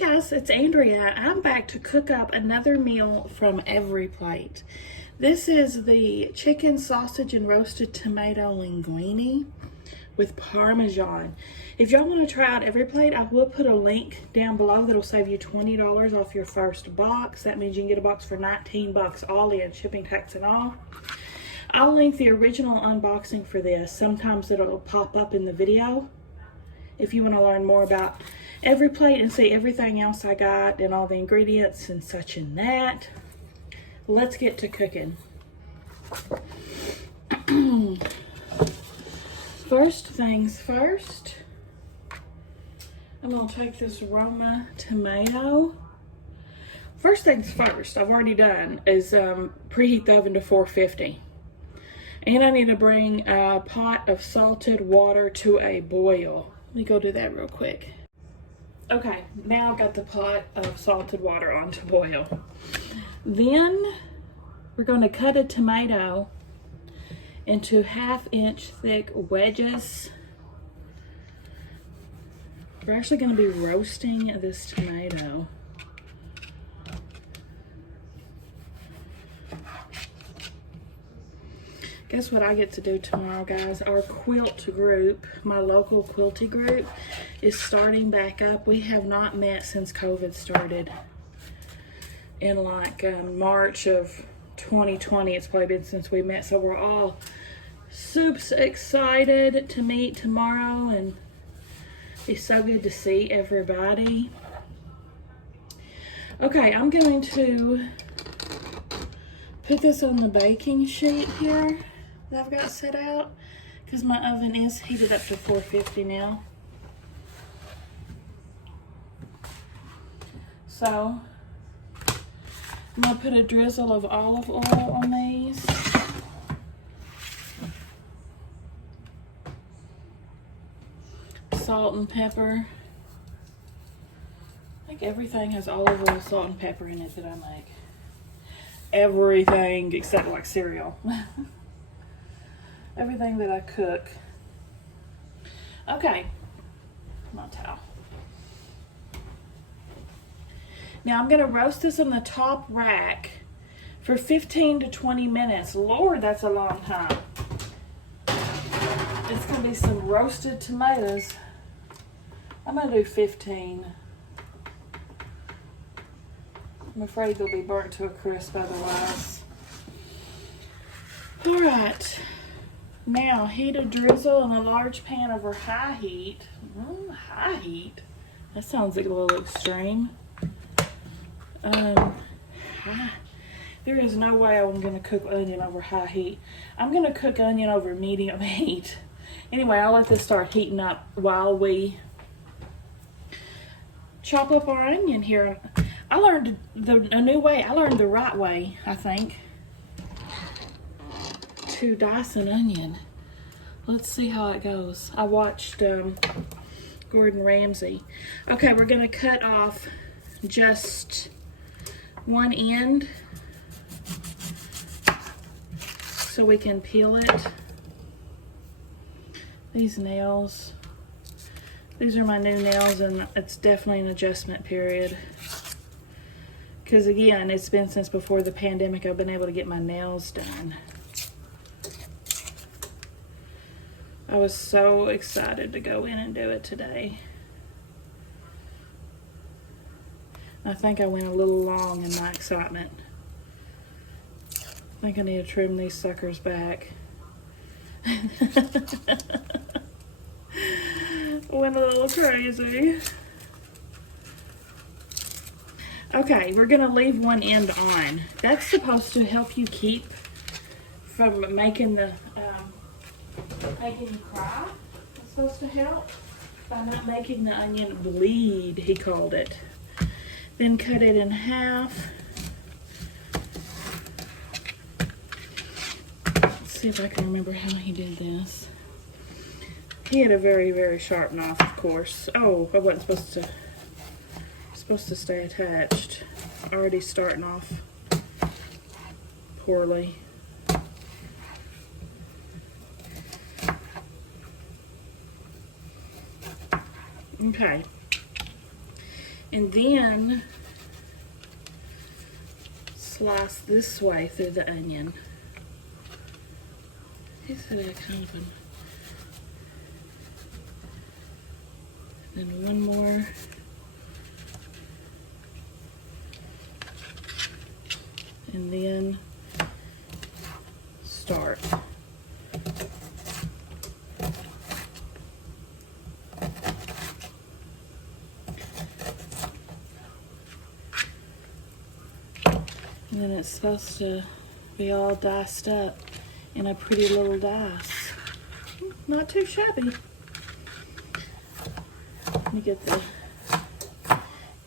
guys, it's Andrea. I'm back to cook up another meal from Every Plate. This is the chicken sausage and roasted tomato linguine with Parmesan. If y'all want to try out Every Plate, I will put a link down below that'll save you $20 off your first box. That means you can get a box for 19 bucks all in, shipping, tax, and all. I'll link the original unboxing for this. Sometimes it'll pop up in the video if you want to learn more about Every Plate and see everything else I got and all the ingredients and such and that. Let's get to cooking. First things first, I'm going to take this Roma tomato. First things first, I've already done is preheat the oven to 450. And I need to bring a pot of salted water to a boil. Let me go do that real quick. Okay, now I've got the pot of salted water on to boil. Then we're going to cut a tomato into 1/2-inch thick wedges. We're actually going to be roasting this tomato. Guess what I get to do tomorrow, guys? Our quilt group, my local quilty group, is starting back up. We have not met since COVID started in like March of 2020. It's probably been since we met, so we're all super excited to meet tomorrow, and it's so good to see everybody. Okay, I'm going to put this on the baking sheet here that I've got set out because my oven is heated up to 450 now. So I'm going to put a drizzle of olive oil on these. Salt and pepper. I think everything has olive oil, salt, and pepper in it that I make. Everything except like cereal. Everything that I cook. Okay. My towel. Now I'm going to roast this on the top rack for 15 to 20 minutes. Lord, that's a long time. It's going to be some roasted tomatoes. I'm going to do 15. I'm afraid they'll be burnt to a crisp otherwise. All right. Now heat a drizzle in a large pan over high heat. High heat? That sounds like a little extreme. There is no way I'm going to cook onion over high heat. I'm going to cook onion over medium heat. Anyway, I'll let this start heating up while we chop up our onion here. I learned a new way. I learned the right way, I think, to dice an onion. Let's see how it goes. I watched Gordon Ramsay. Okay, we're going to cut off just one end so we can peel it. These nails, these are my new nails, and it's definitely an adjustment period. Because again, it's been since before the pandemic I've been able to get my nails done. I was so excited to go in and do it today. I think I went a little long in my excitement. I think I need to trim these suckers back. Went a little crazy. Okay, we're gonna leave one end on. That's supposed to help you keep from making the making you cry. It's supposed to help by not making the onion bleed, he called it. Then cut it in half. Let's see if I can remember how he did this. He had a very, very sharp knife, of course. Oh, I wasn't supposed to stay attached. Already starting off poorly. Okay. And then slice this way through the onion. Then one more. And then start. And then it's supposed to be all diced up in a pretty little dice. Not too shabby. Let me get the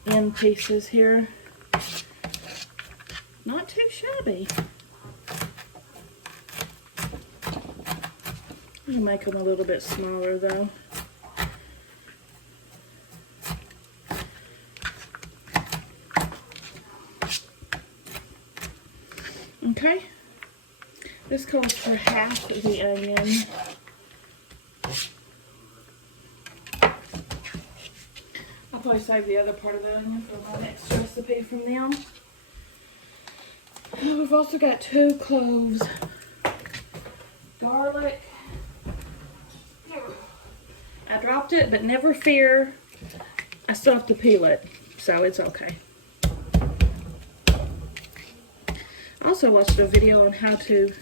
end pieces here. Not too shabby. I'm gonna make them a little bit smaller though. Okay, this calls for half of the onion. I'll probably save the other part of the onion for my next recipe from them. We've also got 2 cloves, garlic. I dropped it, but never fear, I still have to peel it, so it's okay. I also watched a video on how to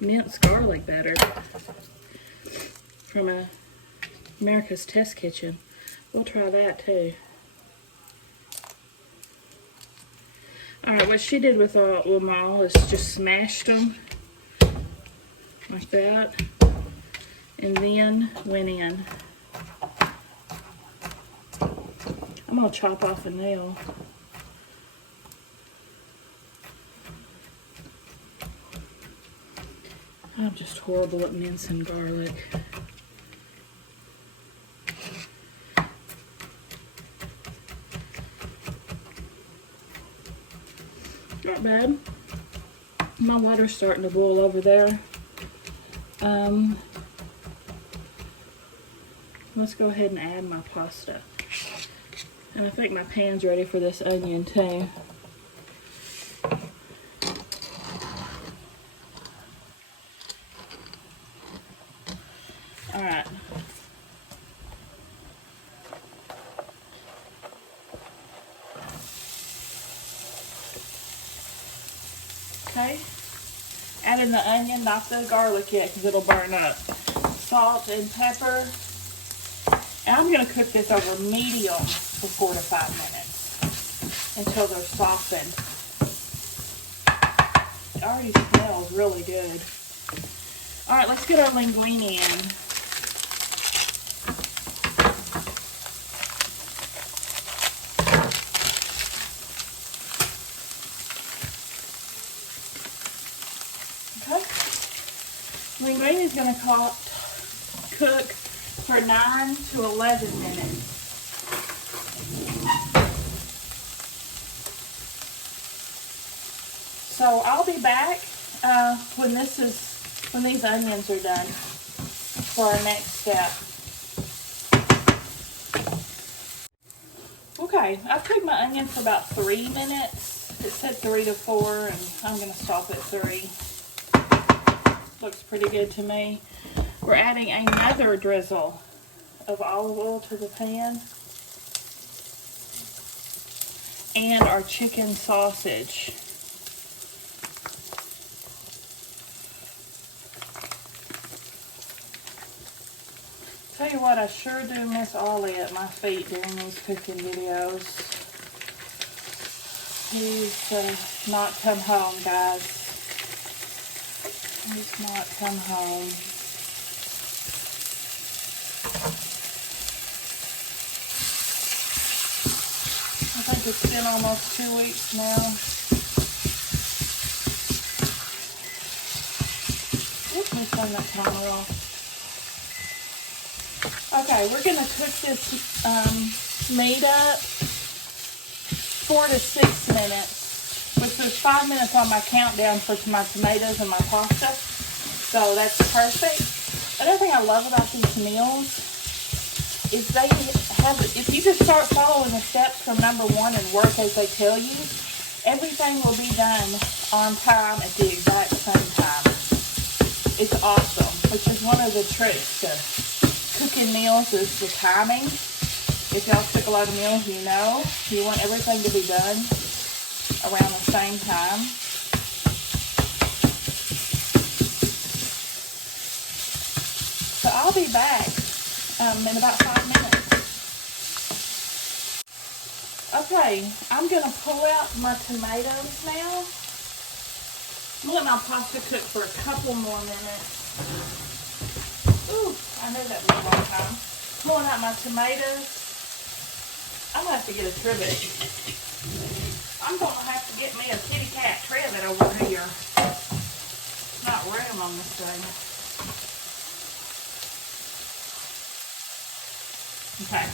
mince garlic better from America's Test Kitchen. We'll try that too. Alright, what she did with all is just smashed them like that and then went in. I'm going to chop off a nail. I'm just horrible at mincing garlic. Not bad. My water's starting to boil over there. Let's go ahead and add my pasta. And I think my pan's ready for this onion too. Alright. Okay. Adding the onion, not the garlic yet because it'll burn up. Salt and pepper. And I'm going to cook this over medium for 4 to 5 minutes until they're softened. It already smells really good. Alright, let's get our linguine in. Okay. Linguine is going to cook for 9 to 11 minutes. So I'll be back when these onions are done for our next step. Okay, I've cooked my onion for about 3 minutes. It said 3 to 4, and I'm going to stop at 3. Looks pretty good to me. We're adding another drizzle of olive oil to the pan. And our chicken sausage. Tell you what, I sure do miss Ollie at my feet during these cooking videos. He's not come home, guys. He's not come home. I think it's been almost 2 weeks now. Let me turn that timer off. Okay, we're going to cook this meat up 4 to 6 minutes, which is 5 minutes on my countdown for my tomatoes and my pasta. So that's perfect. Another thing I love about these meals if you just start following the steps from number 1 and work as they tell you, everything will be done on time at the exact same time. It's awesome, which is one of the tricks to cooking meals is the timing. If y'all cook a lot of meals, you know, you want everything to be done around the same time. So I'll be back in about 5 minutes. Okay, I'm going to pull out my tomatoes now. I'm going to let my pasta cook for a couple more minutes. Ooh, I know that was a long time. Pulling out my tomatoes. I'm going to have to get a trivet. I'm going to have to get me a kitty cat trivet over here. There's not room on this thing. Okay.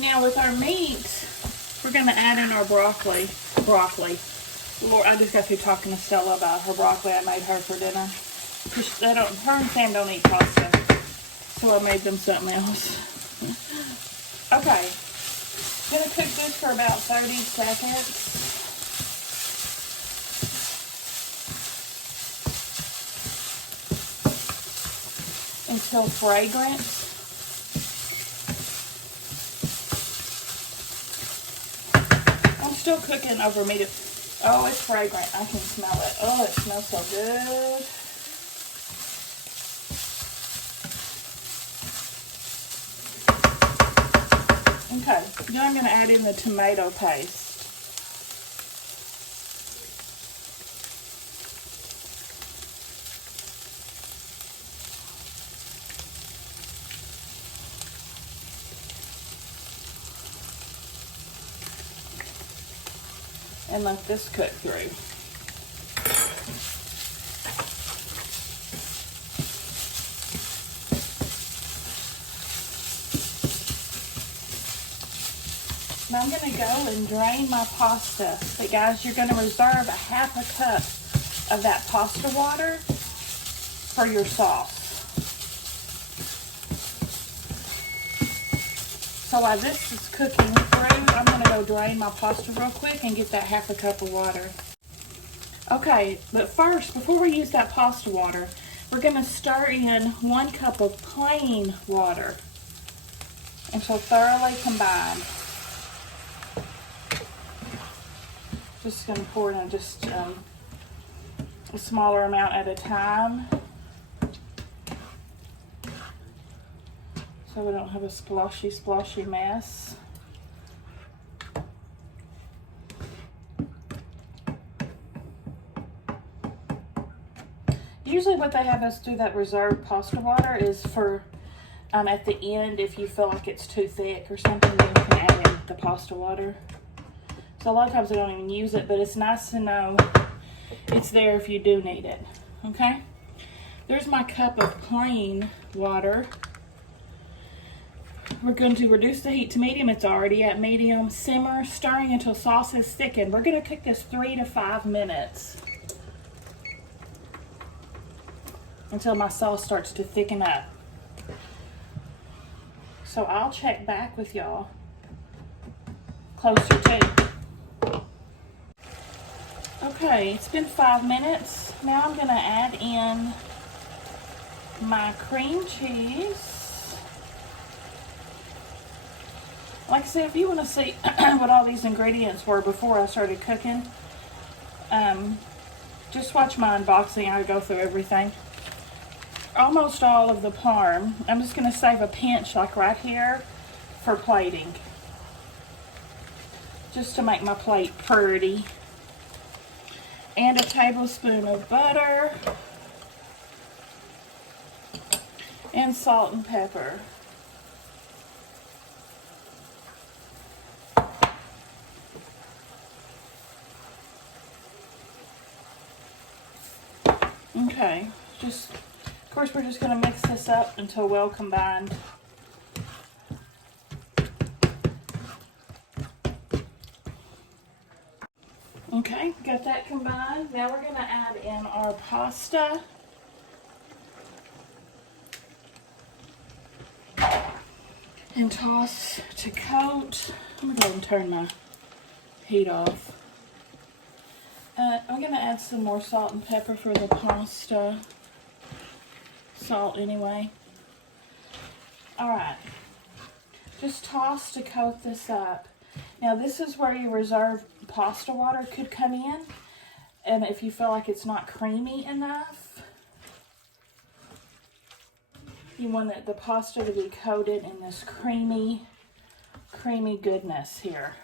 Now with our meat, we're going to add in our broccoli. Lord, I just got through talking to Stella about her broccoli I made her for dinner. Her and Sam don't eat pasta, so I made them something else. Okay, I'm going to cook this for about 30 seconds. Until fragrant. I'm still cooking over medium. Oh, it's fragrant. I can smell it. Oh, it smells so good. Okay, now I'm going to add in the tomato paste. And let this cook through. Now I'm going to go and drain my pasta. But guys, you're going to reserve a half a cup of that pasta water for your sauce. So while this is cooking through, I'm going to go drain my pasta real quick and get that half a cup of water. Okay, but first, before we use that pasta water, we're going to stir in 1 cup of plain water until thoroughly combined. Just going to pour in just a smaller amount at a time, so we don't have a sploshy mess. Usually what they have us do that reserved pasta water is for at the end, if you feel like it's too thick or something, then you can add in the pasta water. So a lot of times they don't even use it, but it's nice to know it's there if you do need it. Okay? There's my cup of plain water. We're going to reduce the heat to medium. It's already at medium. Simmer, stirring until sauce is thickened. We're going to cook this 3 to 5 minutes until my sauce starts to thicken up. So I'll check back with y'all closer to. Okay, it's been 5 minutes. Now I'm going to add in my cream cheese. Like I said, if you want to see what all these ingredients were before I started cooking, just watch my unboxing. I go through everything. Almost all of the parm. I'm just going to save a pinch like right here for plating, just to make my plate pretty. And a tablespoon of butter and salt and pepper. Okay, of course we're just going to mix this up until well combined. Okay, got that combined. Now we're going to add in our pasta. and toss to coat. I'm gonna go ahead and turn my heat off. I'm gonna add some more salt and pepper for the pasta. Salt anyway. Alright. Just toss to coat this up. Now this is where your reserved pasta water could come in. And if you feel like it's not creamy enough, you want the pasta to be coated in this creamy goodness here.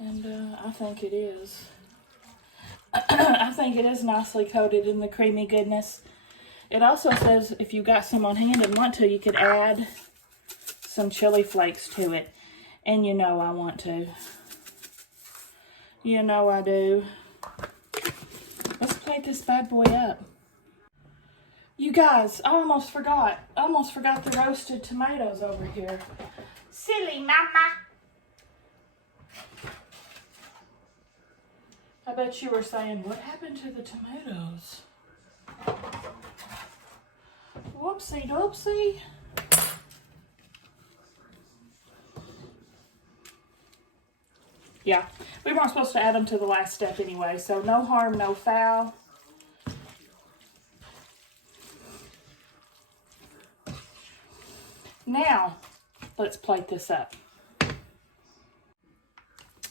And I think it is. I think it is nicely coated in the creamy goodness. It also says if you got some on hand and want to, you could add some chili flakes to it. And you know I want to. You know I do. Let's plate this bad boy up. You guys, I almost forgot. I almost forgot the roasted tomatoes over here. Silly mama. I bet you were saying, what happened to the tomatoes? Whoopsie doopsie. Yeah, we weren't supposed to add them to the last step anyway, so no harm, no foul. Now, let's plate this up.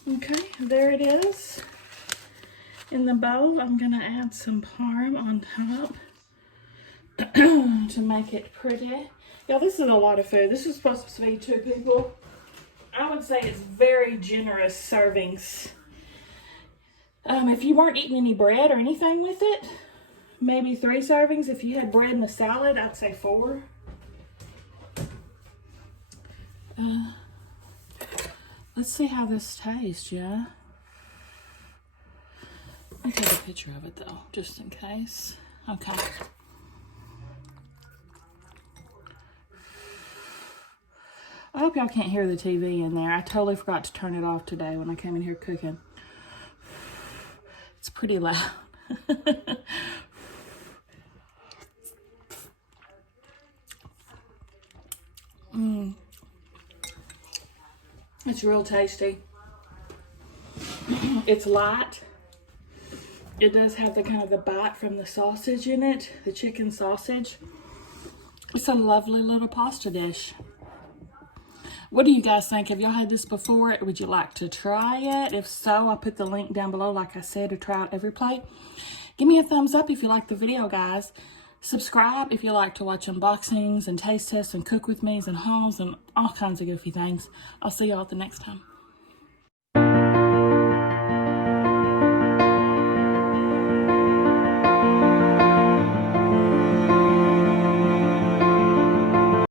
Okay, there it is. In the bowl, I'm going to add some parm on top to make it pretty. Yeah, this is a lot of food. This is supposed to feed 2 people. I would say it's very generous servings. If you weren't eating any bread or anything with it, maybe 3 servings. If you had bread and a salad, I'd say 4. Let's see how this tastes, yeah? I'll take a picture of it though, just in case. Okay. I hope y'all can't hear the TV in there. I totally forgot to turn it off today when I came in here cooking. It's pretty loud. It's real tasty. It's light. It does have the kind of the bite from the sausage in it, the chicken sausage. It's a lovely little pasta dish. What do you guys think? Have y'all had this before? Would you like to try it? If so, I'll put the link down below, like I said, to try out every plate. Give me a thumbs up if you like the video, guys. Subscribe if you like to watch unboxings and taste tests and cook with me's and hauls and all kinds of goofy things. I'll see y'all at the next time.